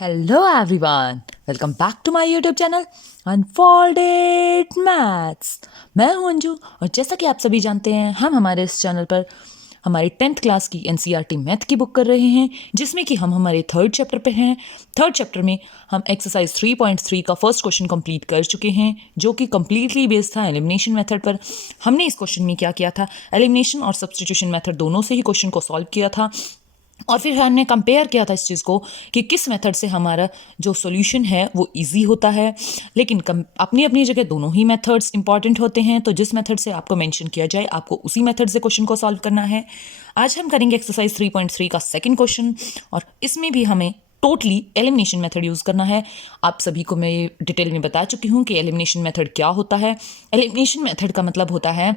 Hello everyone, welcome back to my YouTube channel Unfolded Maths। मैं हूं अंजू और जैसा कि आप सभी जानते हैं हम हमारे इस चैनल पर हमारी 10th क्लास की NCERT मैथ की बुक कर रहे हैं जिसमें कि हम हमारे थर्ड चैप्टर पे हैं। थर्ड चैप्टर में हम एक्सरसाइज 3.3 का फर्स्ट क्वेश्चन कंप्लीट कर चुके हैं जो कि कम्प्लीटली बेस्ड था एलिमिनेशन मेथड पर। हमने इस क्वेश्चन में क्या किया था, एलिमिनेशन और सब्स्टिट्यूशन मेथड दोनों से ही क्वेश्चन को सॉल्व किया था और फिर हमने कंपेयर किया था इस चीज़ को कि किस मेथड से हमारा जो सॉल्यूशन है वो इजी होता है। लेकिन अपनी अपनी जगह दोनों ही मेथड्स इंपॉर्टेंट होते हैं, तो जिस मेथड से आपको मेंशन किया जाए आपको उसी मेथड से क्वेश्चन को सॉल्व करना है। आज हम करेंगे एक्सरसाइज 3.3 का सेकंड क्वेश्चन और इसमें भी हमें टोटली एलिमिनेशन मेथड यूज़ करना है। आप सभी को मैं डिटेल में बता चुकी हूँ कि एलिमिनेशन मेथड क्या होता है। एलिमिनेशन मेथड का मतलब होता है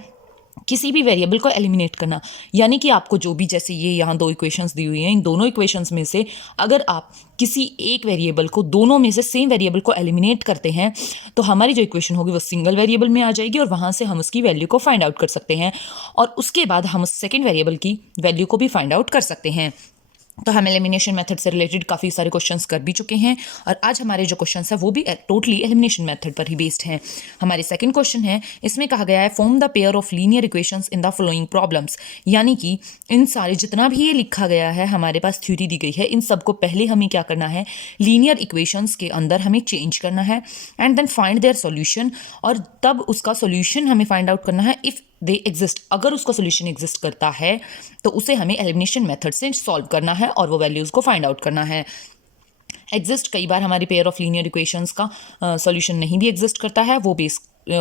किसी भी वेरिएबल को एलिमिनेट करना, यानी कि आपको जो भी, जैसे ये यहाँ दो इक्वेशंस दी हुई हैं, इन दोनों इक्वेशंस में से अगर आप किसी एक वेरिएबल को दोनों में से सेम वेरिएबल को एलिमिनेट करते हैं तो हमारी जो इक्वेशन होगी वो सिंगल वेरिएबल में आ जाएगी और वहाँ से हम उसकी वैल्यू को फाइंड आउट कर सकते हैं और उसके बाद हम उस सेकेंड वेरिएबल की वैल्यू को भी फाइंड आउट कर सकते हैं। तो हम एलिमिनेशन मेथड से रिलेटेड काफ़ी सारे क्वेश्चंस कर भी चुके हैं और आज हमारे जो क्वेश्चंस है वो भी टोटली एलिमिनेशन मेथड पर ही बेस्ड हैं। हमारी सेकंड क्वेश्चन है, इसमें कहा गया है form the pair of linear equations in the following problems, यानी कि इन सारे जितना भी ये लिखा गया है हमारे पास थ्योरी दी गई है इन सबको पहले हमें क्या करना है, लीनियर इक्वेशंस के अंदर हमें चेंज करना है and then find their solution, और तब उसका सॉल्यूशन हमें फाइंड आउट करना है इफ़ दे एग्जिस्ट। अगर उसका सोल्यूशन एग्जिस्ट करता है तो उसे हमें एलिमिनेशन मेथड से सॉल्व करना है और वो वैल्यूज़ को फाइंड आउट करना है। एग्जिस्ट कई बार हमारी पेयर ऑफ लीनियर इक्वेशंस का सॉल्यूशन नहीं भी एग्जिस्ट करता है, वो बेस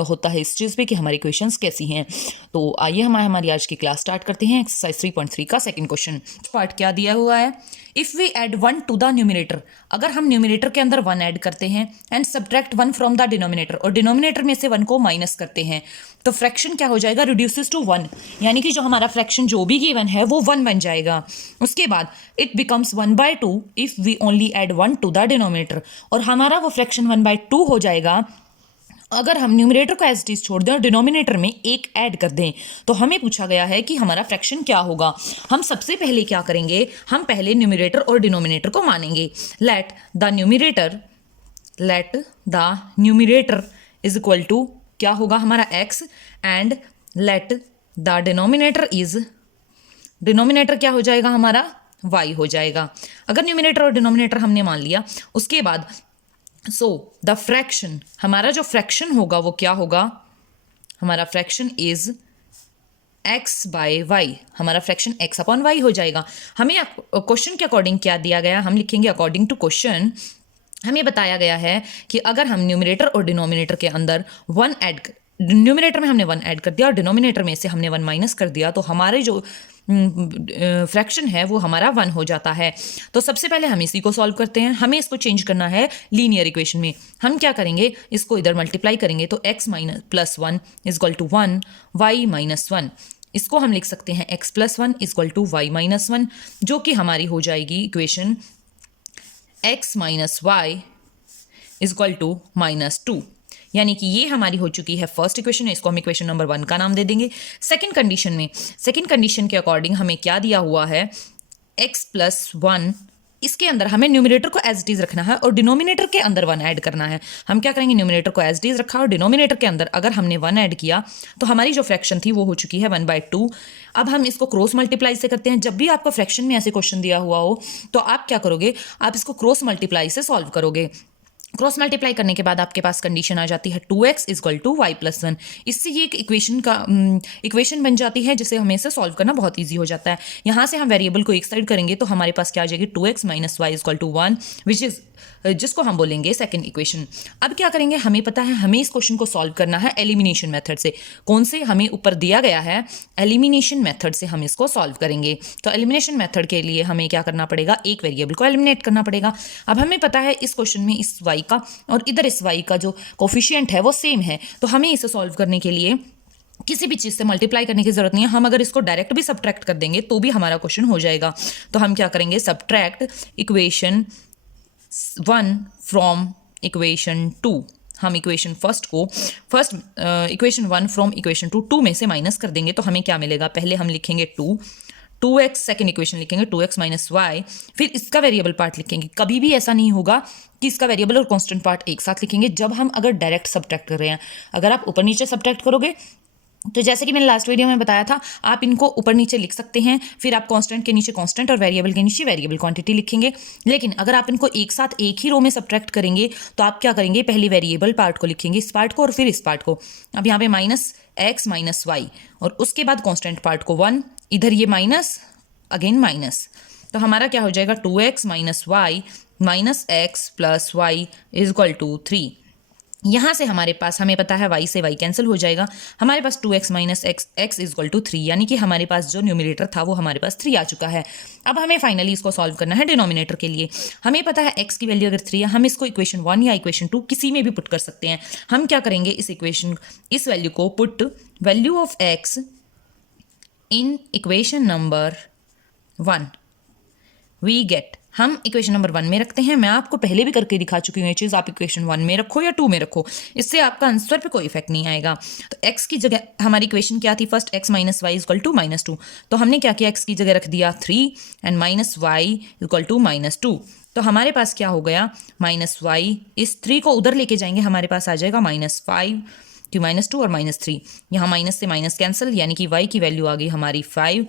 होता है इस चीज़ पे कि हमारी इक्वेशंस कैसी हैं। तो आइए हम हमारी आज की क्लास स्टार्ट करते हैं। एक्सरसाइज 3.3 का सेकंड क्वेश्चन पार्ट क्या दिया हुआ है, if we add 1 to the numerator, अगर हम न्यूमिनेटर के अंदर 1 ऐड करते हैं and subtract 1 from the denominator, और डिनोमिनेटर में से 1 को माइनस करते हैं तो फ्रैक्शन क्या हो जाएगा, रिड्यूसेस टू 1, यानी कि जो हमारा फ्रैक्शन जो भी गिवन है वो 1 बन जाएगा। उसके बाद it becomes 1/2 if we only add 1 to the denominator, और हमारा वो फ्रैक्शन 1/2 हो जाएगा अगर हम न्यूमिनेटर को एज इट इज छोड़ दें और डिनोमिनेटर में 1 ऐड कर दें। तो हमें पूछा गया है कि हमारा फ्रैक्शन क्या होगा। हम सबसे पहले क्या करेंगे, हम पहले न्यूमिनेटर और डिनोमिनेटर को मानेंगे। Let the numerator is equal to क्या होगा हमारा x and let the denominator क्या हो जाएगा हमारा y हो जाएगा। अगर न्यूमिनेटर और डिनोमिनेटर हमने मान लिया, उसके बाद द फ्रैक्शन, हमारा जो फ्रैक्शन होगा वो क्या होगा, हमारा fraction is x by y, हमारा फ्रैक्शन x अपॉन y हो जाएगा। हमें क्वेश्चन के अकॉर्डिंग क्या दिया गया, हम लिखेंगे अकॉर्डिंग टू क्वेश्चन हमें बताया गया है कि अगर हम न्यूमिनेटर और डिनोमिनेटर के अंदर न्यूमिनेटर में हमने 1 ऐड कर दिया और डिनोमिनेटर में से हमने 1 माइनस कर दिया तो हमारे जो फ्रैक्शन है वो हमारा 1 हो जाता है। तो सबसे पहले हम इसी को सॉल्व करते हैं। हमें इसको चेंज करना है लीनियर इक्वेशन में। हम क्या करेंगे, इसको इधर मल्टीप्लाई करेंगे तो x plus 1 is equal to 1, y minus 1, इसको हम लिख सकते हैं x plus 1 is equal to y minus 1, जो कि हमारी हो जाएगी equation x minus y is equal to -2, यानी कि ये हमारी हो चुकी है फर्स्ट इक्वेशन। इसको हम इक्वेशन नंबर 1 का नाम दे देंगे। सेकंड कंडीशन के अकॉर्डिंग हमें क्या दिया हुआ है, x प्लस 1, इसके अंदर हमें न्यूमिनेटर को एज इट इज रखना है और डिनोमिनेटर के अंदर 1 ऐड करना है। हम क्या करेंगे, न्यूमिनेटर को एज इट इज रखा और डिनोमिनेटर के अंदर अगर हमने 1 ऐड किया तो हमारी जो फ्रैक्शन थी वो हो चुकी है 1/2। अब हम इसको क्रॉस मल्टीप्लाई से करते हैं। जब भी आपको फ्रैक्शन में ऐसे क्वेश्चन दिया हुआ हो तो आप क्या करोगे, आप इसको क्रॉस मल्टीप्लाई से सॉल्व करोगे। क्रॉस मल्टीप्लाई करने के बाद आपके पास कंडीशन आ जाती है 2x equal to Y plus 1। इससे ये एक इक्वेशन बन जाती है जिसे हमें से सॉल्व करना बहुत ईजी हो जाता है। यहाँ से हम वेरिएबल को एक साइड करेंगे तो हमारे पास क्या आ जाएगी 2x minus y equal to 1, which is जिसको हम बोलेंगे सेकंड इक्वेशन। अब क्या करेंगे, हमें पता है हमें इस क्वेश्चन को सॉल्व करना है एलिमिनेशन मेथड से। कौन से, हमें ऊपर दिया गया है एलिमिनेशन मेथड से हम इसको सॉल्व करेंगे। तो एलिमिनेशन मेथड के लिए हमें क्या करना पड़ेगा, एक वेरिएबल को एलिमिनेट करना पड़ेगा। अब हमें पता है इस क्वेश्चन में इस y का और इधर इस y का जो कोफिशिएंट है वो सेम है, तो हमें इसे सॉल्व करने के लिए किसी भी चीज़ से मल्टीप्लाई करने की जरूरत नहीं है। हम अगर इसको डायरेक्ट भी सब्ट्रैक्ट कर देंगे तो भी हमारा क्वेश्चन हो जाएगा। तो हम क्या करेंगे, सब्ट्रैक्ट इक्वेशन 1 फ्रॉम इक्वेशन 2, हम इक्वेशन इक्वेशन 1 फ्रॉम इक्वेशन 2 में से माइनस कर देंगे तो हमें क्या मिलेगा, पहले हम लिखेंगे 2 2x सेकेंड इक्वेशन लिखेंगे 2x माइनस वाई, फिर इसका वेरिएबल पार्ट लिखेंगे। कभी भी ऐसा नहीं होगा कि इसका वेरिएबल और कांस्टेंट पार्ट एक साथ लिखेंगे जब हम अगर डायरेक्ट सब्ट्रैक्ट कर रहे हैं। अगर आप ऊपर नीचे सब्ट्रैक्ट करोगे तो जैसे कि मैंने लास्ट वीडियो में बताया था, आप इनको ऊपर नीचे लिख सकते हैं, फिर आप कांस्टेंट के नीचे कांस्टेंट और वेरिएबल के नीचे वेरिएबल क्वांटिटी लिखेंगे। लेकिन अगर आप इनको एक साथ एक ही रो में सब्ट्रैक्ट करेंगे तो आप क्या करेंगे, पहले वेरिएबल पार्ट को लिखेंगे, इस पार्ट को, और फिर इस पार्ट को। अब यहाँ पे माइनस एक्स माइनस वाई, और उसके बाद कांस्टेंट पार्ट को 1, इधर ये माइनस, अगेन माइनस, तो हमारा क्या हो जाएगा 2x minus y minus x plus y is equal to 3। यहाँ से हमारे पास, हमें पता है y से y कैंसिल हो जाएगा, हमारे पास 2x minus x is equal to 3, यानी कि हमारे पास जो न्यूमिनेटर था वो हमारे पास 3 आ चुका है। अब हमें फाइनली इसको सॉल्व करना है डिनोमिनेटर के लिए। हमें पता है x की वैल्यू अगर 3 है, हम इसको इक्वेशन 1 या इक्वेशन 2 किसी में भी पुट कर सकते हैं। हम क्या करेंगे, इस वैल्यू को put value of x in equation number 1 we get, हम इक्वेशन नंबर 1 में रखते हैं। मैं आपको पहले भी करके दिखा चुकी हूँ ये चीज़, आप इक्वेशन 1 में रखो या 2 में रखो, इससे आपका आंसर पे कोई इफेक्ट नहीं आएगा। तो x की जगह हमारी इक्वेशन क्या थी, first x minus y equal to minus 2, तो हमने क्या किया, x की जगह रख दिया 3 and minus y equal to minus 2। तो हमारे पास क्या हो गया, माइनस वाई, इस 3 को उधर लेके जाएंगे, हमारे पास आ जाएगा माइनस 5 टू माइनस 2 और माइनस 3, यहाँ माइनस से माइनस कैंसिल, यानी कि y की वैल्यू आ गई हमारी 5।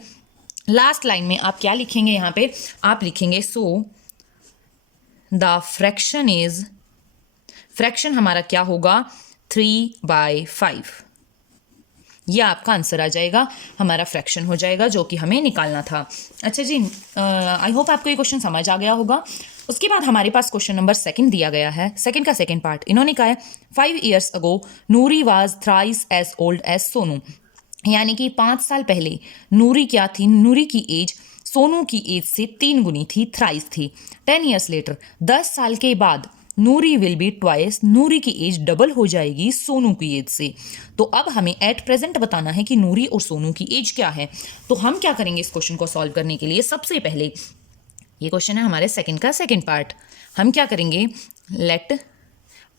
लास्ट लाइन में आप क्या लिखेंगे, यहाँ पे आप लिखेंगे सो द फ्रैक्शन हमारा क्या होगा 3/5, यह आपका आंसर आ जाएगा, हमारा फ्रैक्शन हो जाएगा जो कि हमें निकालना था। अच्छा जी, आई होप आपको ये क्वेश्चन समझ आ गया होगा। उसके बाद हमारे पास क्वेश्चन नंबर 2 दिया गया है। सेकंड का सेकंड पार्ट इन्होंने कहा है 5 years ago Noori was thrice as old as Sonu, यानी कि 5 साल पहले नूरी क्या थी, नूरी की एज सोनू की एज से 3 गुनी थी, थ्राइस थी। 10 years लेटर, 10 साल के बाद नूरी विल बी ट्वाइस, नूरी की एज डबल हो जाएगी सोनू की एज से। तो अब हमें एट प्रेजेंट बताना है कि नूरी और सोनू की एज क्या है। तो हम क्या करेंगे इस क्वेश्चन को सॉल्व करने के लिए, सबसे पहले ये क्वेश्चन है हमारे सेकंड का सेकंड पार्ट, हम क्या करेंगे, लेट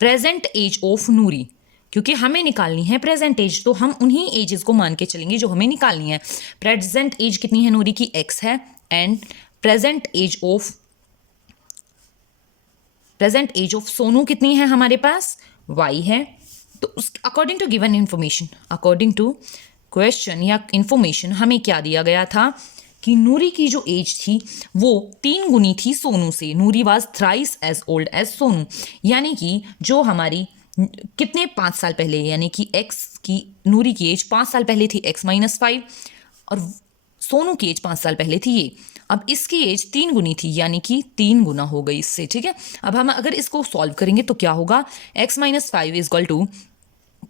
प्रेजेंट एज ऑफ नूरी, क्योंकि हमें निकालनी है प्रेजेंट एज, तो हम उन्हीं एजेस को मान के चलेंगे जो हमें निकालनी है। प्रेजेंट एज कितनी है नूरी की, x है, and present age of Sonu कितनी है हमारे पास, y है। तो उस according to given information, according to question या इंफॉर्मेशन, हमें क्या दिया गया था कि नूरी की जो एज थी वो 3 गुनी थी सोनू से, Nuri was thrice as old as Sonu, यानी कि जो हमारी कितने 5 साल पहले, यानी कि x की नूरी की एज 5 साल पहले थी x माइनस 5, और सोनू की एज 5 साल पहले थी ये। अब इसकी एज 3 गुनी थी, यानी कि 3 गुना हो गई इससे, ठीक है। अब हम अगर इसको सॉल्व करेंगे तो क्या होगा, x minus 5 is equal to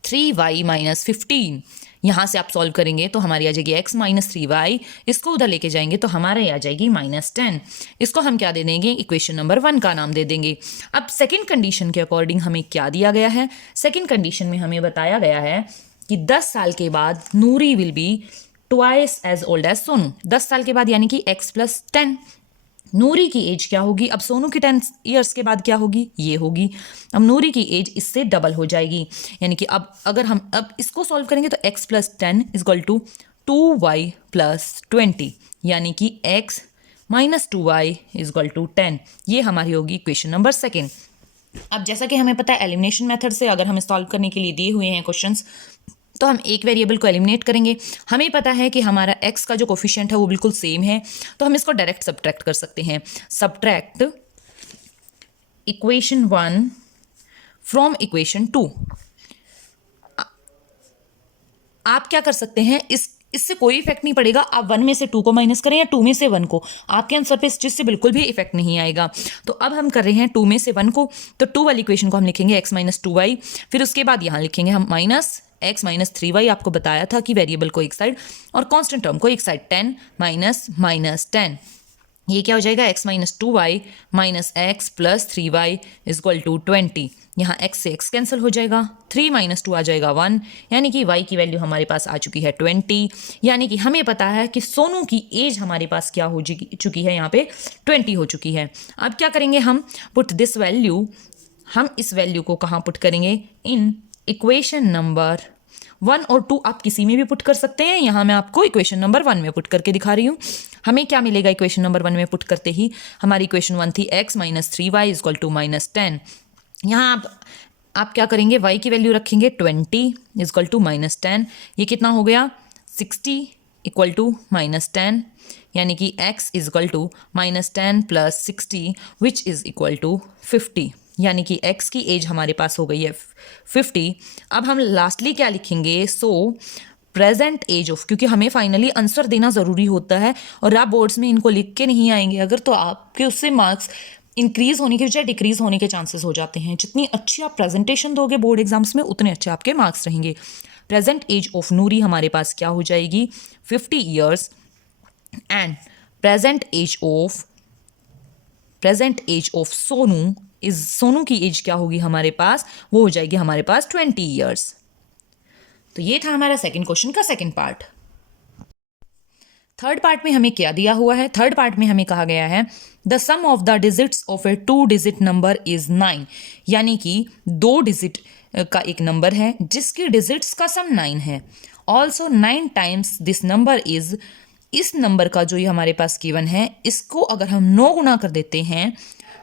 3y minus 15, यहाँ से आप सॉल्व करेंगे तो हमारी आ जाएगी x माइनस 3y, इसको उधर लेके जाएंगे तो हमारे आ जाएगी माइनस 10। इसको हम क्या दे देंगे, इक्वेशन नंबर 1 का नाम दे देंगे। अब सेकंड कंडीशन के अकॉर्डिंग हमें क्या दिया गया है, सेकंड कंडीशन में हमें बताया गया है कि 10 साल के बाद Nuri will be twice as old as Sonu, 10 साल के बाद यानी कि x प्लस 10, नूरी की एज क्या होगी, अब सोनू की 10 years के बाद क्या होगी, ये होगी। अब नूरी की एज इससे डबल हो जाएगी, यानी कि अब अगर हम अब इसको सॉल्व करेंगे तो x plus 10 is equal to 2y plus 20, यानी कि x minus 2y is equal to 10, ये हमारी होगी इक्वेशन नंबर 2। अब जैसा कि हमें पता है एलिमिनेशन मेथड से अगर हमें सॉल्व करने के लिए दिए हुए हैं क्वेश्चंस, तो हम एक वेरिएबल को एलिमिनेट करेंगे। हमें पता है कि हमारा x का जो कोफिशिएंट है वो बिल्कुल सेम है, तो हम इसको डायरेक्ट सब्ट्रैक्ट कर सकते हैं। Subtract equation 1 from equation 2। आप क्या कर सकते हैं, इससे कोई इफेक्ट नहीं पड़ेगा, आप 1 में से 2 को माइनस करें या 2 में से 1 को, आपके आंसर पे इस चीज़ से बिल्कुल भी इफेक्ट नहीं आएगा। तो अब हम कर रहे हैं 2 में से 1 को, तो 2 वाली इक्वेशन को हम लिखेंगे x माइनस 2y, फिर उसके बाद यहाँ लिखेंगे हम माइनस x माइनस 3y, आपको बताया था कि वेरिएबल को एक साइड और कांस्टेंट टर्म को एक साइड, 10 माइनस माइनस 10, ये क्या हो जाएगा, x minus 2y minus x plus 3y is equal to 20, यहाँ x से x कैंसिल हो जाएगा, 3 माइनस 2 आ जाएगा 1, यानी कि y की वैल्यू हमारे पास आ चुकी है 20, यानी कि हमें पता है कि सोनू की एज हमारे पास क्या हो चुकी है, यहाँ पे 20 हो चुकी है। अब क्या करेंगे हम, पुट दिस वैल्यू, हम इस वैल्यू को कहाँ पुट करेंगे, इन इक्वेशन नंबर 1 और 2 आप किसी में भी पुट कर सकते हैं, यहाँ मैं आपको इक्वेशन नंबर 1 में पुट करके दिखा रही हूँ। हमें क्या मिलेगा इक्वेशन नंबर 1 में पुट करते ही? हमारी इक्वेशन 1 थी x minus 3y equal to minus 10। यहाँ आप क्या करेंगे, y की वैल्यू रखेंगे 20 इक्वल टू माइनस 10। ये कितना हो गया 60 इक्वल टू माइनस 10, यानी कि x equal to minus 10 plus 60 which is equal to 50, यानी कि x की एज हमारे पास हो गई है 50। अब हम लास्टली क्या लिखेंगे, सो प्रेजेंट एज ऑफ, क्योंकि हमें फाइनली आंसर देना ज़रूरी होता है और आप बोर्ड्स में इनको लिख के नहीं आएंगे अगर, तो आपके उससे मार्क्स इंक्रीज होने के बजाय डिक्रीज होने के चांसेस हो जाते हैं। जितनी अच्छी आप प्रेजेंटेशन दोगे बोर्ड एग्जाम्स में उतने अच्छे आपके मार्क्स रहेंगे। प्रेजेंट एज ऑफ नूरी हमारे पास क्या हो जाएगी 50 years, and present age of Sonu Sonu की एज क्या होगी हमारे पास, वो हो जाएगी हमारे पास 20 ईयर्स। तो ये था हमारा सेकंड क्वेश्चन का सेकंड पार्ट। थर्ड पार्ट में हमें क्या दिया हुआ है, थर्ड पार्ट में हमें कहा गया है the sum of the digits of a 2 digit number is 9, यानी कि 2 डिजिट का एक नंबर है जिसकी डिजिट्स का सम 9 है। Also 9 times this number is, इस नंबर का जो ये हमारे पास गिवन है इसको अगर हम 9 गुना कर देते हैं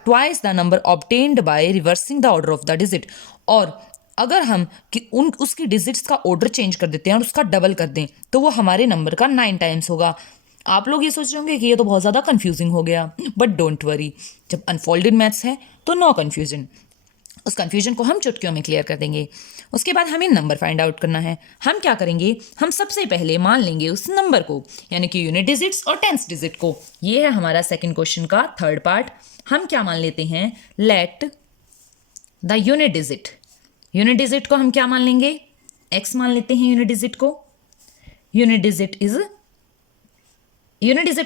twice the number obtained by reversing the order of the digit, और अगर हम उसकी डिजिट्स का ऑर्डर चेंज कर देते हैं और उसका डबल कर दें तो वो हमारे नंबर का 9 टाइम्स होगा। आप लोग ये सोच रहे होंगे कि ये तो बहुत ज़्यादा कंफ्यूजिंग हो गया, बट डोंट वरी, जब अनफोल्डेड मैथ्स है तो नो कन्फ्यूजन, उस कन्फ्यूजन को हम चुटकियों में क्लियर कर देंगे। उसके बाद हमें नंबर फाइंड आउट करना है। हम क्या करेंगे, हम सबसे पहले मान लेंगे उस नंबर को, यानी कि यूनिट डिजिट्स और टेंस डिजिट को। ये है हमारा सेकेंड क्वेश्चन का थर्ड पार्ट। हम क्या मान लेते हैं, लेट द यूनिट डिजिट को हम क्या मान लेंगे, x मान लेते हैं यूनिट डिजिट को। यूनिट डिजिट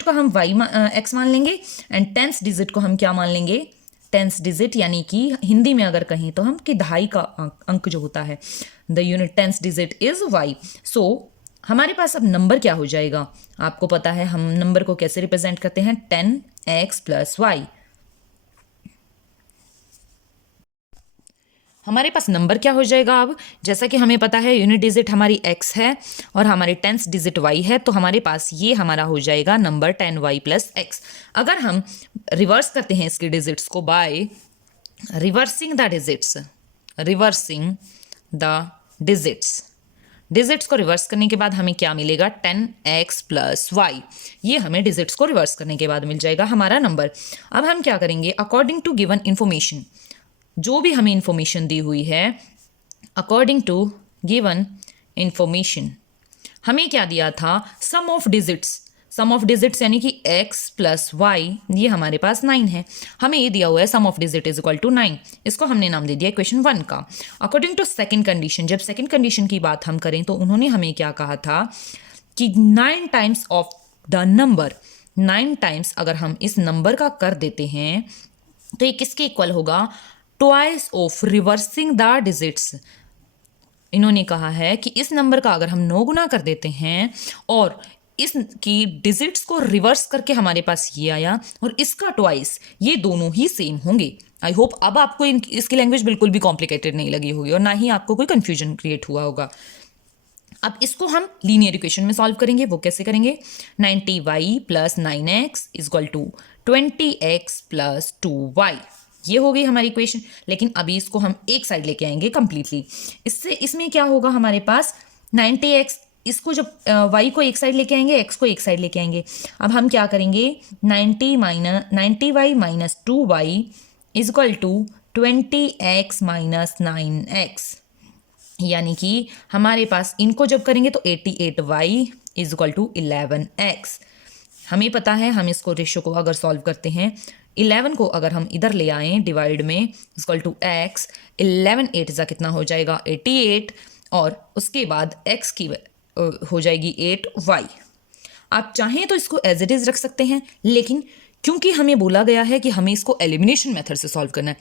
को हम x मान लेंगे, एंड टेंस डिजिट को हम क्या मान लेंगे, टेंस डिजिट, यानी कि हिंदी में अगर कहें तो हम कि दहाई का अंक जो होता है, the unit tens digit is y। सो हमारे पास अब नंबर क्या हो जाएगा, आपको पता है हम नंबर को कैसे रिप्रेजेंट करते हैं, 10x प्लस y। हमारे पास नंबर क्या हो जाएगा अब, जैसा कि हमें पता है यूनिट डिजिट हमारी x है और हमारी टेंस डिजिट y है, तो हमारे पास ये हमारा हो जाएगा नंबर 10y प्लस x। अगर हम रिवर्स करते हैं इसकी डिजिट्स को बाय रिवर्सिंग द डिजिट्स को रिवर्स करने के बाद हमें क्या मिलेगा, 10x प्लस y। ये हमें डिजिट्स को रिवर्स करने के बाद मिल जाएगा हमारा नंबर। अब हम क्या करेंगे, अकॉर्डिंग टू गिवन इंफॉर्मेशन, जो भी हमें इंफॉर्मेशन दी हुई है, अकॉर्डिंग टू गिवन इंफॉर्मेशन हमें क्या दिया था, सम ऑफ डिजिट्स यानी कि x प्लस y, ये हमारे पास 9 है। हमें ये दिया हुआ है sum of digit is equal to 9, इसको हमने नाम दे दिया इक्वेशन 1 का। अकॉर्डिंग टू सेकंड कंडीशन, जब सेकंड कंडीशन की बात हम करें तो उन्होंने हमें क्या कहा था कि 9 times of the number, 9 times अगर हम इस नंबर का कर देते हैं तो ये किसके इक्वल होगा, twice of reversing the digits. इन्होंने कहा है कि इस नंबर का अगर हम 9 गुना कर देते हैं और इसकी डिजिट्स को रिवर्स करके हमारे पास ये आया और इसका ट्वाइस, ये दोनों ही सेम होंगे। आई होप अब आपको इसकी लैंग्वेज बिल्कुल भी कॉम्प्लिकेटेड नहीं लगी होगी और ना ही आपको कोई कंफ्यूजन क्रिएट हुआ होगा। अब इसको हम लीनियर इक्वेशन में सॉल्व करेंगे। वो कैसे करेंगे, 90y plus 9x equal to 20x plus 2y, ये हो गई हमारी इक्वेशन। लेकिन अभी इसको हम एक साइड लेके आएंगे कंप्लीटली। इसमें क्या होगा हमारे पास 90x, इसको जब y को एक साइड लेके आएंगे, x को एक साइड लेके आएंगे। अब हम क्या करेंगे, 90y minus 2y equal to 20x minus 9x, यानी कि हमारे पास इनको जब करेंगे तो 88y इक्वल टू 11x। हमें पता है हम इसको रेशो को अगर सॉल्व करते हैं, 11 को अगर हम इधर ले आएँ डिवाइड में इक्वल टू x, 11 8 जा कितना हो जाएगा 88, और उसके बाद x की हो जाएगी 8y। आप चाहें तो इसको एज इट इज़ रख सकते हैं, लेकिन क्योंकि हमें बोला गया है कि हमें इसको एलिमिनेशन मेथड से सॉल्व करना है,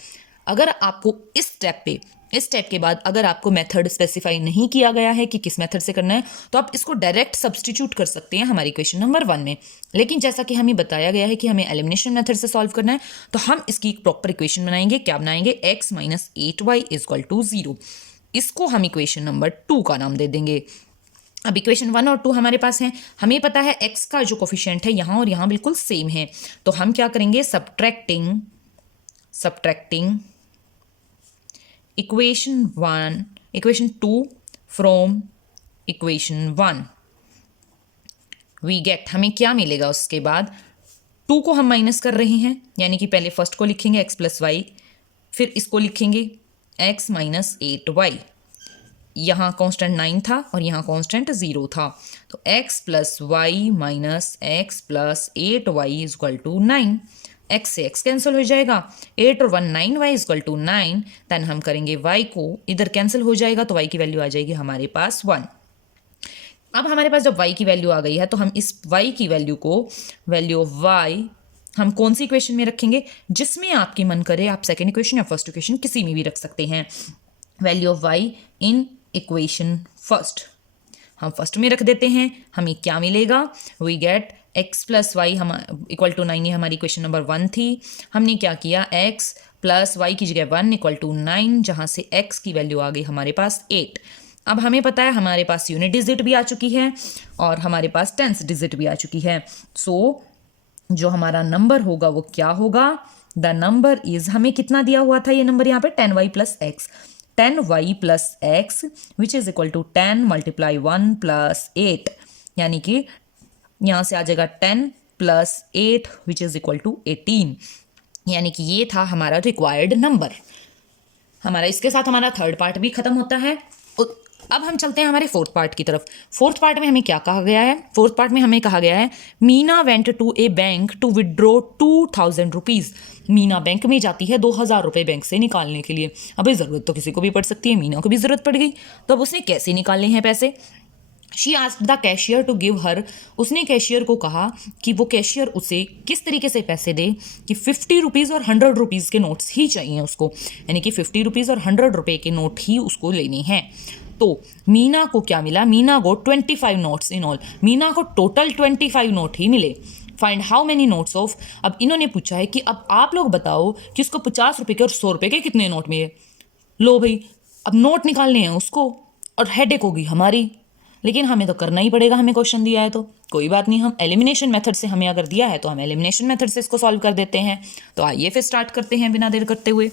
अगर आपको इस स्टेप के बाद अगर आपको मेथड स्पेसिफाई नहीं किया गया है कि किस मेथड से करना है, तो आप इसको डायरेक्ट सब्स्टिट्यूट कर सकते हैं हमारी क्वेश्चन नंबर 1 में। लेकिन जैसा कि हमें बताया गया है कि हमें एलिमिनेशन मेथड से सॉल्व करना है, तो हम इसकी एक प्रॉपर इक्वेशन बनाएंगे। क्या बनाएंगे, x minus 8y equal to 0। इसको हम इक्वेशन नंबर 2 का नाम दे देंगे। अब इक्वेशन 1 और 2 हमारे पास हैं, हमें पता है x का जो कोफिशिएंट है यहाँ और यहाँ बिल्कुल सेम है, तो हम क्या करेंगे, subtracting equation 2 from equation 1 we get, हमें क्या मिलेगा उसके बाद, 2 को हम माइनस कर रहे हैं, यानी कि पहले फर्स्ट को लिखेंगे x प्लस वाई, फिर इसको लिखेंगे x माइनस 8y, यहाँ कांस्टेंट 9 था और यहाँ कांस्टेंट 0 था, तो x plus y minus x plus 8y is equal to 9, x से x कैंसिल हो जाएगा, 8 और 1 9y is equal to 9, then हम करेंगे y को, इधर कैंसिल हो जाएगा तो y की वैल्यू आ जाएगी हमारे पास 1। अब हमारे पास जब y की वैल्यू आ गई है तो हम इस y की वैल्यू को, वैल्यू ऑफ y हम कौन सी इक्वेशन में रखेंगे, जिसमें आपकी मन करे आप सेकेंड इक्वेशन या फर्स्ट इक्वेशन किसी में भी रख सकते हैं, value of y in equation first, हम फर्स्ट में रख देते हैं, हमें क्या मिलेगा, we get x plus y, हम इक्वल टू 9, ये हमारी इक्वेशन नंबर 1 थी, हमने क्या किया, x प्लस वाई की जगह 1 इक्वल टू 9, जहाँ से x की वैल्यू आ गई हमारे पास 8। अब हमें पता है हमारे पास यूनिट डिजिट भी आ चुकी है और हमारे पास टेंस डिजिट भी आ चुकी है, सो जो हमारा नंबर होगा वो क्या होगा, द नंबर इज, हमें कितना दिया हुआ था ये नंबर यहाँ पे 10y plus x, 10y plus x which is equal to 10 multiply 1 plus 8, यानी कि यहाँ से आ जाएगा 10 plus 8 which is equal to 18, यानी कि ये था हमारा रिक्वायर्ड नंबर। हमारा इसके साथ हमारा थर्ड पार्ट भी खत्म होता है। अब हम चलते हैं हमारे फोर्थ पार्ट की तरफ। फोर्थ पार्ट में हमें क्या कहा गया है, फोर्थ पार्ट में हमें कहा गया है Meena went to a bank to withdraw 2000 rupees. Meena bank में जाती है 2000 रुपये बैंक से निकालने के लिए। अभी ज़रूरत तो किसी को भी पड़ सकती है, मीना को भी ज़रूरत पड़ गई, तो अब उसने कैसे निकालने हैं पैसे। She asked the cashier to give her, उसने कैशियर को कहा कि वो कैशियर उसे किस तरीके से पैसे दे कि 50 रुपीज़ और 100 रुपीज़ के नोट्स ही चाहिए उसको, यानी कि 50 रुपीज़ और 100 रुपये के नोट ही उसको लेने हैं। तो मीना को क्या मिला, मीना को 25 नोट्स इन ऑल, मीना को टोटल 25 नोट ही मिले। Find how many notes of, अब इन्होंने पूछा है कि अब आप लोग बताओ कि उसको 50 रुपये के और 100 रुपये के कितने नोट मिले। लो भाई, अब नोट निकालने हैं उसको और हेडेक होगी हमारी, लेकिन हमें तो करना ही पड़ेगा, हमें क्वेश्चन दिया है तो कोई बात नहीं, हम एलिमिनेशन मेथड से, हमें अगर दिया है तो हम एलिमिनेशन मेथड से इसको सॉल्व कर देते हैं। तो आइए फिर स्टार्ट करते हैं बिना देर करते हुए।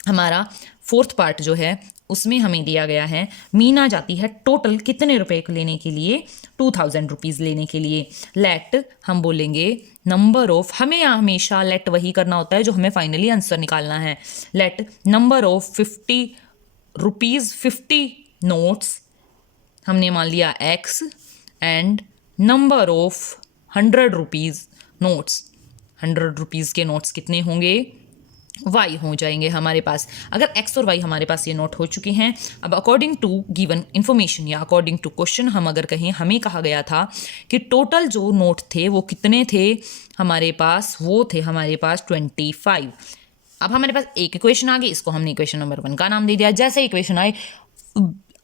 हमारा फोर्थ पार्ट जो है उसमें हमें दिया गया है मीना जाती है टोटल कितने रुपए लेने के लिए, 2000 रुपीज़ लेने के लिए। लेट हम बोलेंगे नंबर ऑफ, हमें हमेशा लेट वही करना होता है जो हमें फाइनली आंसर निकालना है। Let number of 50 rupees 50 notes, हमने मान लिया x, and number of 100 rupees notes, 100 rupees के नोट्स कितने होंगे, y हो जाएंगे हमारे पास। अगर x और y हमारे पास ये नोट हो चुके हैं, अब अकॉर्डिंग टू गिवन इन्फॉर्मेशन या अकॉर्डिंग टू क्वेश्चन हम अगर कहें, हमें कहा गया था कि टोटल जो नोट थे वो कितने थे हमारे पास, वो थे हमारे पास 25। अब हमारे पास एक इक्वेशन आ गई, इसको हमने इक्वेशन नंबर 1 का नाम दे दिया। जैसे इक्वेशन आए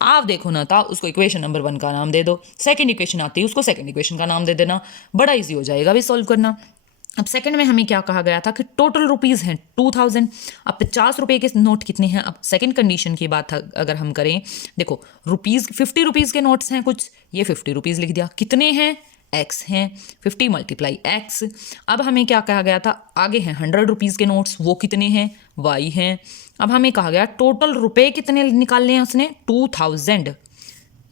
आप देखो ना था, उसको इक्वेशन नंबर 1 का नाम दे दो, सेकंड इक्वेशन आती है उसको सेकंड इक्वेशन का नाम दे देना, बड़ा इजी हो जाएगा भी सॉल्व करना। अब सेकंड में हमें क्या कहा गया था कि टोटल रुपीज़ हैं 2000। अब 50 रुपये के नोट कितने हैं, अब सेकंड कंडीशन की बात अगर हम करें, देखो रुपीज़ 50 रुपीज़ के नोट्स हैं कुछ, ये 50 रुपीज़ लिख दिया, कितने हैं x हैं, 50 मल्टीप्लाई x। अब हमें क्या कहा गया था, आगे हैं 100 रुपीज़ के नोट्स, वो कितने हैं, y हैं। अब हमें कहा गया टोटल रुपए कितने निकालने हैं उसने, 2000।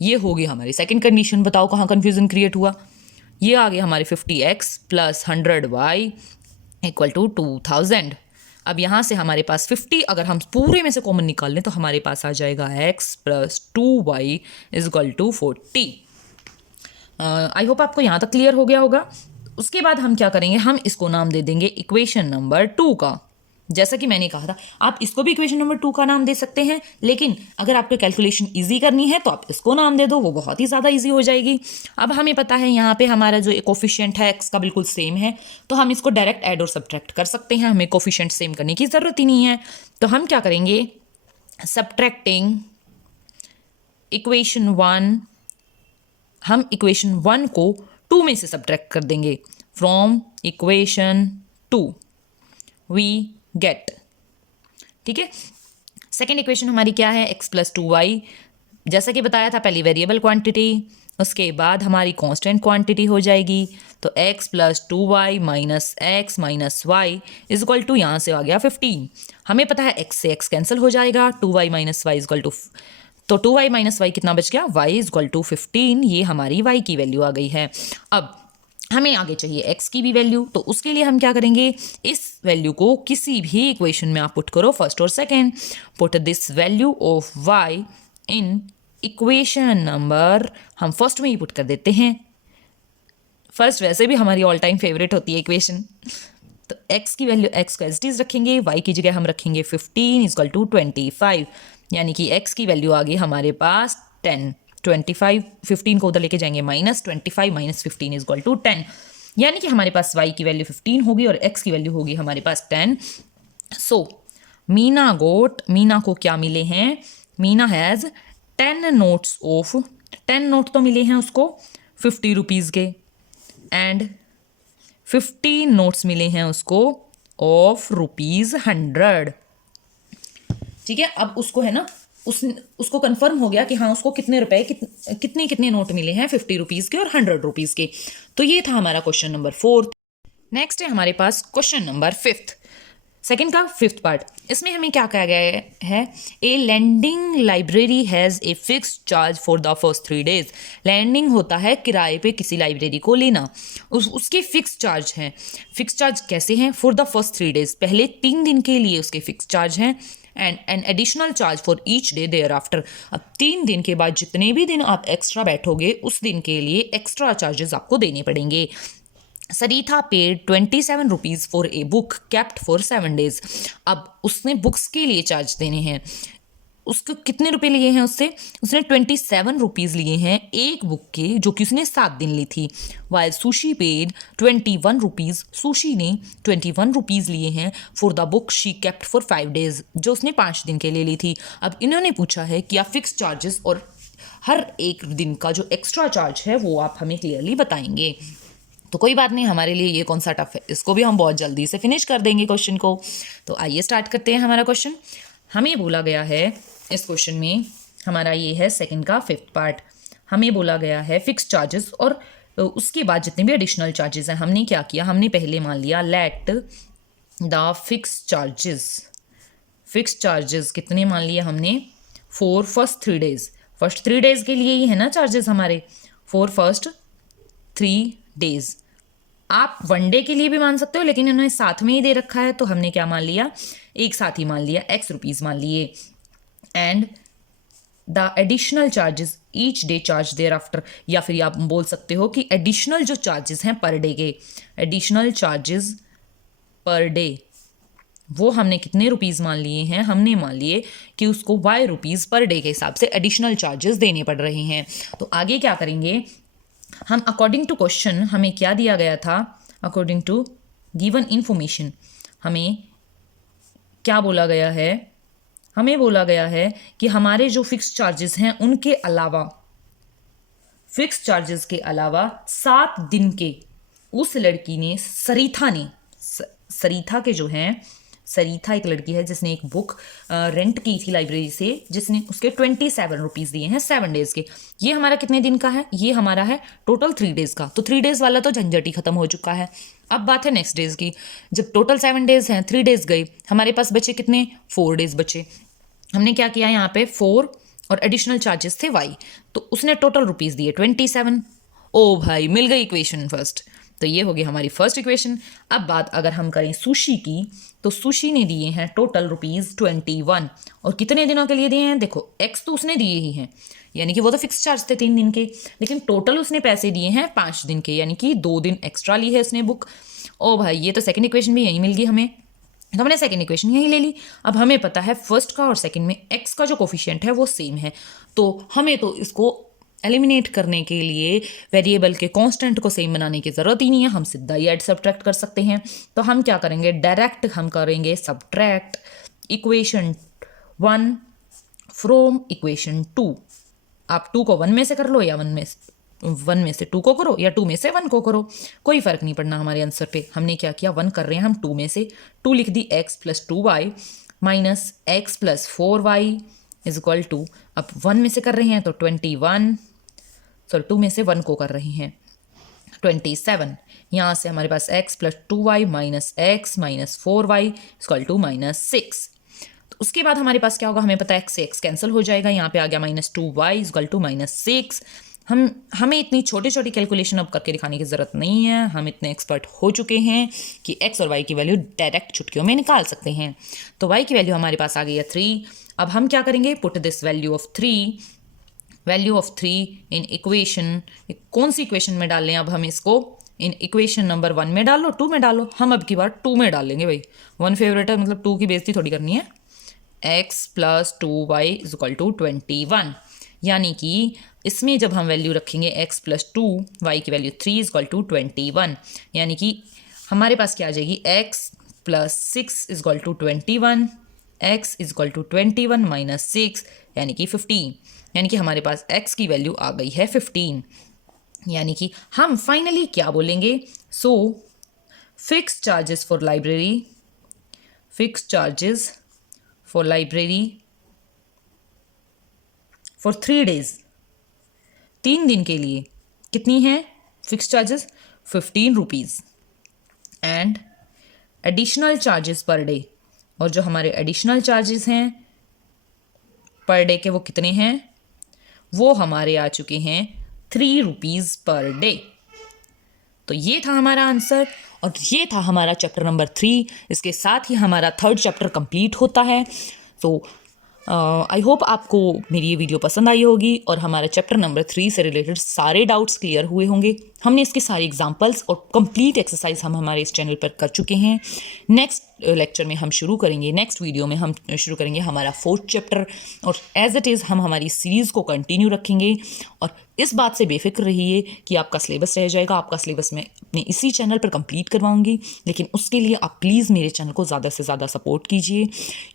ये होगी हमारी सेकंड कंडीशन। बताओ कहाँ कंफ्यूजन क्रिएट हुआ। ये आ गया हमारे 50x plus 100y equal to 2000। अब यहाँ से हमारे पास 50 अगर हम पूरे में से कॉमन निकाल लें तो हमारे पास आ जाएगा x plus 2y is equal to 40। I hope आपको यहाँ तक क्लियर हो गया होगा। उसके बाद हम क्या करेंगे, हम इसको नाम दे देंगे इक्वेशन नंबर 2 का। जैसा कि मैंने कहा था आप इसको भी इक्वेशन नंबर 2 का नाम दे सकते हैं, लेकिन अगर आपको कैलकुलेशन इजी करनी है तो आप इसको नाम दे दो, वो बहुत ही ज़्यादा इजी हो जाएगी। अब हमें पता है यहाँ पे हमारा जो कोफिशिएंट है x का बिल्कुल सेम है, तो हम इसको डायरेक्ट ऐड और सब्ट्रैक्ट कर सकते हैं, हमें कोफिशिएंट सेम करने की ज़रूरत ही नहीं है। तो हम क्या करेंगे, सब्ट्रैक्टिंग इक्वेशन 1, हम इक्वेशन 1 को 2 में से सब्ट्रैक्ट कर देंगे। फ्रॉम इक्वेशन 2 वी गेट, ठीक है। सेकेंड इक्वेशन हमारी क्या है, x प्लस 2y, जैसा कि बताया था पहली वेरिएबल क्वांटिटी, उसके बाद हमारी कांस्टेंट क्वांटिटी हो जाएगी, तो x plus 2y minus x minus y is equal to, यहाँ से आ गया 15। हमें पता है x से x कैंसिल हो जाएगा, 2y minus y is equal to, तो 2y माइनस वाई कितना बच गया, y इज इक्वल टू 15। ये हमारी y की वैल्यू आ गई है। अब हमें आगे चाहिए x की भी वैल्यू, तो उसके लिए हम क्या करेंगे, इस वैल्यू को किसी भी इक्वेशन में आप पुट करो, फर्स्ट और second. Put this value of y in equation number, हम फर्स्ट में ही पुट कर देते हैं। फर्स्ट वैसे भी हमारी ऑल टाइम फेवरेट होती है इक्वेशन। तो x की वैल्यू, x को एज इट इज रखेंगे, y की जगह हम रखेंगे 15 इज इक्वल टू 25, यानी कि x की वैल्यू आ गई हमारे पास 10। 25, 15 को उधर लेके जाएंगे minus, 25 minus 15 is equal to 10, यानी कि हमारे पास y की वैल्यू 15 होगी और x की वैल्यू होगी हमारे पास 10। सो मीना को क्या मिले हैं, Meena has 10 notes of, 10 note तो मिले हैं उसको 50 रुपीज़ के, एंड 15 नोट्स मिले हैं उसको ऑफ ₹100। ठीक है, अब उसको है ना, उसको कंफर्म हो गया कि हाँ उसको कितने रुपए, कितने नोट मिले हैं 50 रुपीज़ के और 100 रुपीज़ के। तो ये था हमारा क्वेश्चन नंबर 4। नेक्स्ट है हमारे पास क्वेश्चन नंबर 5, सेकेंड का 5th पार्ट। इसमें हमें क्या कहा गया है, a landing library has a fixed charge for the first 3 days. Landing होता है किराए पे किसी लाइब्रेरी को लेना, उसके फिक्स चार्ज हैं। फिक्स चार्ज कैसे हैं, फॉर द फर्स्ट 3 डेज, पहले 3 दिन के लिए उसके फिक्स चार्ज हैं, and an additional charge for each day thereafter. अब 3 दिन के बाद जितने भी दिन आप एक्स्ट्रा बैठोगे उस दिन के लिए एक्स्ट्रा चार्जेस आपको देने पड़ेंगे। Saritha paid 27 rupees for a book kept for 7 days. अब उसने बुक्स के लिए चार्ज देने हैं, उसको कितने रुपए लिए हैं उससे, उसने 27 रुपीज़ लिए हैं एक बुक के, जो कि उसने 7 दिन ली थी। While sushi paid 21 rupees, sushi ने 21 रुपीज़ लिए हैं for the book she kept for 5 days, जो उसने 5 दिन के लिए ली थी। अब इन्होंने पूछा है कि आप फिक्स चार्जेस और हर एक दिन का जो एक्स्ट्रा चार्ज है वो आप हमें क्लियरली बताएंगे। तो कोई बात नहीं, हमारे लिए ये कौन सा टफ है, इसको भी हम बहुत जल्दी से फिनिश कर देंगे क्वेश्चन को। तो आइए स्टार्ट करते हैं हमारा क्वेश्चन। हमें बोला गया है इस क्वेश्चन में, हमारा ये है सेकंड का 5th पार्ट। हमें बोला गया है फिक्स चार्जेस और उसके बाद जितने भी एडिशनल चार्जेस हैं, हमने क्या किया, हमने पहले मान लिया लेट द फिक्स चार्जेस कितने मान लिए हमने, for first 3 days. First 3 days के लिए ही है ना चार्जेस हमारे, फॉर फर्स्ट 3 डेज। आप 1 डे के लिए भी मान सकते हो, लेकिन इन्होंने साथ में ही दे रखा है तो हमने क्या मान लिया, एक साथ ही मान लिया, x रुपीज़ मान लिए। And the additional charges each day charge thereafter, या फिर आप बोल सकते हो कि एडिशनल जो चार्जेस हैं पर डे के, एडिशनल चार्जेस पर डे, वो हमने कितने रुपीज़ मान लिए हैं, हमने मान लिए कि उसको y रुपीज़ पर डे के हिसाब से एडिशनल चार्जेस देने पड़ रहे हैं। तो आगे क्या करेंगे हम, अकॉर्डिंग टू क्वेश्चन हमें क्या दिया गया था, अकॉर्डिंग टू गिवन इंफॉर्मेशन हमें क्या बोला गया है, हमें बोला गया है कि हमारे जो फिक्स चार्जेस हैं उनके अलावा, फिक्स चार्जेस के अलावा 7 दिन के उस लड़की ने, सरीथा ने, सरीथा के जो हैं, सरीथा एक लड़की है जिसने एक बुक रेंट की थी लाइब्रेरी से, जिसने उसके 27 रुपीज़ दिए हैं 7 डेज़ के। ये हमारा कितने दिन का है, ये हमारा है टोटल 3 डेज़ का। तो 3 डेज़ वाला तो झंझट ही खत्म हो चुका है। अब बात है नेक्स्ट डेज़ की। जब टोटल 7 डेज़ हैं, 3 डेज़ गए, हमारे पास बचे कितने, 4 डेज़ बचे। हमने क्या किया यहाँ पे 4 और एडिशनल चार्जेस थे y, तो उसने टोटल रुपीज़ दिए 27। ओ भाई मिल गई इक्वेशन फर्स्ट। तो ये होगी हमारी फर्स्ट इक्वेशन। अब बात अगर हम करें सुशी की, तो सुशी ने दिए हैं टोटल रुपीज़ 21, और कितने दिनों के लिए दिए हैं, देखो x तो उसने दिए ही हैं, यानी कि वो तो फिक्स चार्ज थे 3 दिन के, लेकिन टोटल उसने पैसे दिए हैं 5 दिन के, यानी कि 2 दिन एक्स्ट्रा ली है उसने बुक। ओ भाई ये तो सेकंड इक्वेशन भी यहीं मिल गई हमें, तो हमने सेकंड इक्वेशन यहीं ले ली। अब हमें पता है फर्स्ट का और सेकंड में x का जो कोफिशिएंट है वो सेम है, तो हमें तो इसको एलिमिनेट करने के लिए वेरिएबल के कांस्टेंट को सेम बनाने की ज़रूरत ही नहीं है, हम सीधा ही ऐड सब्ट्रैक्ट कर सकते हैं। तो हम क्या करेंगे, डायरेक्ट हम करेंगे सब्ट्रैक्ट इक्वेशन 1 फ्रॉम इक्वेशन 2। आप 2 को 1 में से कर लो, या 1 में से 2 को करो, या 2 में से 1 को करो, कोई फ़र्क नहीं पड़ना हमारे आंसर पे। हमने क्या किया, 1 कर रहे हैं हम 2 में से, 2 लिख दी x plus 2y minus x plus 4y is equal to, अब 1 में से कर रहे हैं तो 21 सॉरी 2 में से 1 को कर रहे हैं। 27 यहाँ से हमारे पास x plus 2y minus x minus 4y equal to -6। तो उसके बाद हमारे पास क्या होगा, हमें पता है x से x कैंसिल हो जाएगा, यहाँ पे आ गया -2y इक्वल टू -6। हमें इतनी छोटी छोटी कैलकुलेशन अब करके दिखाने की ज़रूरत नहीं है, हम इतने एक्सपर्ट हो चुके हैं कि x और y की वैल्यू डायरेक्ट चुटकियों में निकाल सकते हैं। तो y की वैल्यू हमारे पास आ गई है 3। अब हम क्या करेंगे, put this value of 3 in equation. कौन सी इक्वेशन में डाल लें, अब हम इसको इन इक्वेशन नंबर 1 में डालो, 2 में डालो, हम अब की बार 2 में डाल लेंगे भाई, 1 फेवरेट है मतलब 2 की बेइज्जती थोड़ी करनी है। x plus 2y is equal to 21, यानी कि इसमें जब हम वैल्यू रखेंगे x प्लस 2 y की वैल्यू 3 इज इक्वल टू 21, यानी कि हमारे पास क्या आ जाएगी, x plus 6 is equal to 21, x is equal to 21 minus 6 यानी कि 15, यानी कि हमारे पास x की वैल्यू आ गई है 15। यानी कि हम फाइनली क्या बोलेंगे, so fix charges for library for 3 days, 3 दिन के लिए कितनी है fix charges, 15 rupees, and additional charges per day, और जो हमारे एडिशनल चार्जेस हैं पर डे के वो कितने हैं, वो हमारे आ चुके हैं 3 रुपीज़ पर डे। तो ये था हमारा आंसर और ये था हमारा चैप्टर नंबर 3। इसके साथ ही हमारा 3rd चैप्टर कंप्लीट होता है। तो आई होप आपको मेरी ये वीडियो पसंद आई होगी और हमारा चैप्टर नंबर 3 से रिलेटेड सारे डाउट्स क्लियर हुए होंगे। हमने इसके सारे एग्जांपल्स और कंप्लीट एक्सरसाइज हम हमारे इस चैनल पर कर चुके हैं। नेक्स्ट लेक्चर में हम शुरू करेंगे, नेक्स्ट वीडियो में हम शुरू करेंगे हमारा 4th चैप्टर, और एज इट इज़ हम हमारी सीरीज़ को कंटिन्यू रखेंगे। और इस बात से बेफिक्र रहिए कि आपका सिलेबस रह जाएगा, आपका सिलेबस मैं अपने इसी चैनल पर कंप्लीट करवाऊंगी, लेकिन उसके लिए आप प्लीज़ मेरे चैनल को ज़्यादा से ज़्यादा सपोर्ट कीजिए,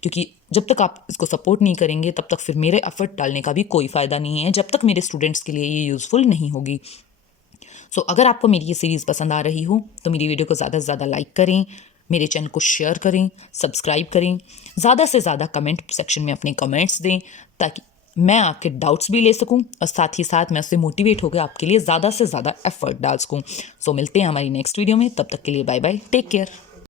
क्योंकि जब तक आप इसको सपोर्ट नहीं करेंगे तब तक फिर मेरे एफर्ट डालने का भी कोई फ़ायदा नहीं है, जब तक मेरे स्टूडेंट्स के लिए ये यूज़फुल नहीं होगी। सो अगर आपको मेरी ये सीरीज़ पसंद आ रही हो तो मेरी वीडियो को ज़्यादा से ज़्यादा लाइक करें, मेरे चैनल को शेयर करें, सब्सक्राइब करें, ज़्यादा से ज़्यादा कमेंट सेक्शन में अपने कमेंट्स दें ताकि मैं आपके डाउट्स भी ले सकूं और साथ ही साथ मैं उससे मोटिवेट होकर आपके लिए ज़्यादा से ज़्यादा एफर्ट डाल सकूं। सो मिलते हैं हमारी नेक्स्ट वीडियो में, तब तक के लिए बाय बाय, टेक केयर।